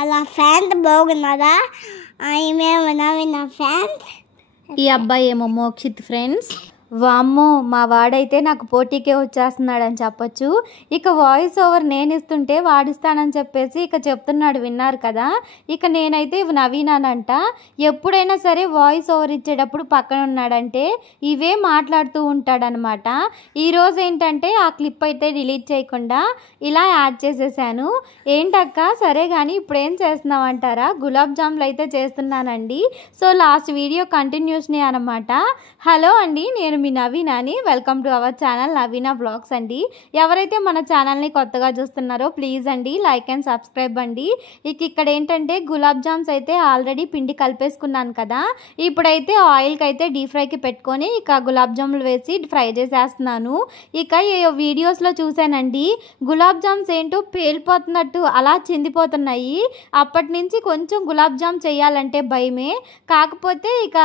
అలా ఫ్యాన్ బాగున్నదా ఏమేమన్నా నా ఫ్యాన్ ఈ అబ్బాయి ఏమో మోక్షిత్ ఫ్రెండ్స్. వామ్మో మా వాడైతే నాకు పోటీకే వచ్చేస్తున్నాడని చెప్పొచ్చు. ఇక వాయిస్ ఓవర్ నేను ఇస్తుంటే వాడిస్తానని చెప్పేసి ఇక చెప్తున్నాడు, విన్నారు కదా. ఇక నేనైతే నవీనానంట. ఎప్పుడైనా సరే వాయిస్ ఓవర్ ఇచ్చేటప్పుడు పక్కన ఉన్నాడంటే ఇవే మాట్లాడుతూ ఉంటాడనమాట. ఈరోజు ఏంటంటే ఆ క్లిప్ అయితే డిలీట్ చేయకుండా ఇలా యాడ్ చేసేసాను. ఏంటక్క సరే కానీ ఇప్పుడు ఏం చేస్తున్నావు అంటారా, గులాబ్ జాములు అయితే చేస్తున్నానండి. సో లాస్ట్ వీడియో కంటిన్యూస్నే అనమాట. హలో అండి, నేను మీ నవీనాని. Welcome to our channel Naveena blogs అండి. ఎవరైతే మన ఛానల్ని కొత్తగా చూస్తున్నారో ప్లీజ్ అండి లైక్ అండ్ సబ్స్క్రైబ్ అండి. ఇక్కడ ఏంటంటే గులాబ్ జామ్స్ అయితే ఆల్రెడీ పిండి కలిపేసుకున్నాను కదా. ఇప్పుడైతే ఆయిల్కి అయితే డీప్ ఫ్రైకి పెట్టుకొని ఇక గులాబ్ జాములు వేసి ఫ్రై చేసేస్తున్నాను. ఇక వీడియోస్లో చూశానండి గులాబ్ జామ్స్ ఏంటో పేలిపోతున్నట్టు అలా చిందిపోతున్నాయి. అప్పటి నుంచి కొంచెం గులాబ్ జామ్ చేయాలంటే భయమే. కాకపోతే ఇక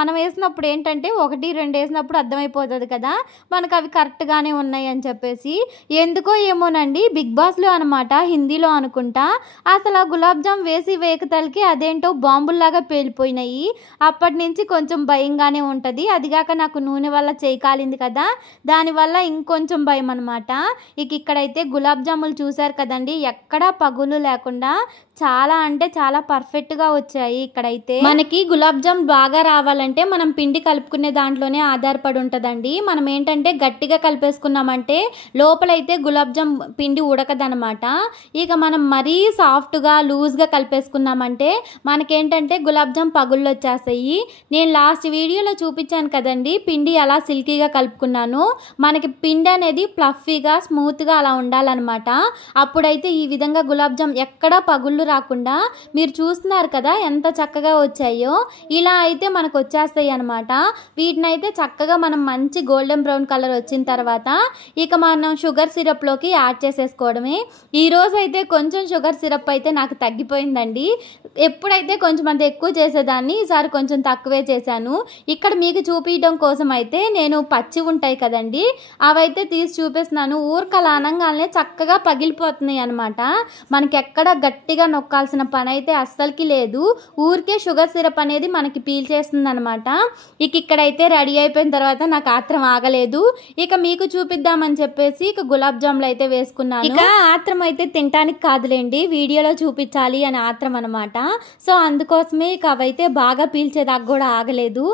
మనం వేసినప్పుడు ఏంటంటే 1-2 వేసినప్పుడు అర్థమైపోతుంది కదా మనకు అవి కరెక్ట్గానే ఉన్నాయి అని చెప్పేసి. ఎందుకో ఏమోనండి బిగ్ బాస్లో అనమాట, హిందీలో అనుకుంటా, అసలు ఆ గులాబ్ జామ్ వేసి వేకతలకి అదేంటో బాంబుల్లాగా పేలిపోయినాయి. అప్పటి నుంచి కొంచెం భయంగానే ఉంటుంది. అదిగాక నాకు నూనె వల్ల చేయి కాలింది కదా, దానివల్ల ఇంకొంచెం భయం అనమాట. ఇక్కడైతే గులాబ్ జాములు చూసారు కదండి, ఎక్కడా పగులు లేకుండా చాలా అంటే చాలా పర్ఫెక్ట్గా వచ్చాయి. ఇక్కడైతే మనకి గులాబ్ జామ్ బాగా రావాలంటే మనం పిండి కలుపుకునే దాంట్లోనే ఆధారపడి ఉంటుందండి. మనం ఏంటంటే గట్టిగా కలిపేసుకున్నామంటే లోపలైతే గులాబ్ జామ్ పిండి ఉడకదనమాట. ఇక మనం మరీ సాఫ్ట్గా లూజ్గా కలిపేసుకున్నామంటే మనకేంటంటే గులాబ్ జామ్ పగుళ్ళు వచ్చేస్తాయి. నేను లాస్ట్ వీడియోలో చూపించాను కదండి పిండి అలా సిల్కీగా కలుపుకున్నాను. మనకి పిండి అనేది ఫ్లఫీగా స్మూత్గా అలా ఉండాలన్నమాట. అప్పుడైతే ఈ విధంగా గులాబ్ జామ్ ఎక్కడా పగుళ్ళు రాకుండా మీరు చూస్తున్నారు కదా ఎంత చక్కగా వచ్చాయో. ఇలా అయితే మనకు వచ్చేస్తాయి అనమాట. వీటిని అయితే చక్కగా మనం మంచి గోల్డెన్ బ్రౌన్ కలర్ వచ్చిన తర్వాత ఇక మనం షుగర్ సిరప్లోకి యాడ్ చేసేసుకోవడమే. ఈరోజు అయితే కొంచెం షుగర్ సిరప్ అయితే నాకు తగ్గిపోయిందండి. ఎప్పుడైతే కొంచెం అంత ఎక్కువ చేసేదాన్ని, ఈసారి కొంచెం తక్కువే చేశాను. ఇక్కడ మీకు చూపించడం కోసం అయితే నేను పచ్చి ఉంటాయి కదండి అవైతే తీసి చూపిస్తున్నాను. ఊరికలా అనగానే చక్కగా పగిలిపోతున్నాయి అనమాట. మనకి ఎక్కడ గట్టిగా నొక్కాల్సిన పని అయితే అస్సలకి లేదు. ఊరికే షుగర్ సిరప్ అనేది మనకి పీల్చేస్తుంది అనమాట. ఇక్కడైతే రెడీ అయిపోయిన తర్వాత నాకు ఆత్రం ఆగలేదు. ఇక మీకు చూపిద్దామని చెప్పేసి ఇక గులాబ్ జాములు అయితే వేసుకున్నాను. ఇక ఆత్రం అయితే తినడానికి కాదులేండి, వీడియోలో చూపించాలి అని ఆత్రం అనమాట. సో అందుకోసమే ఇక అవైతే బాగా పీల్చేదాకా కూడా ఆగలేదు.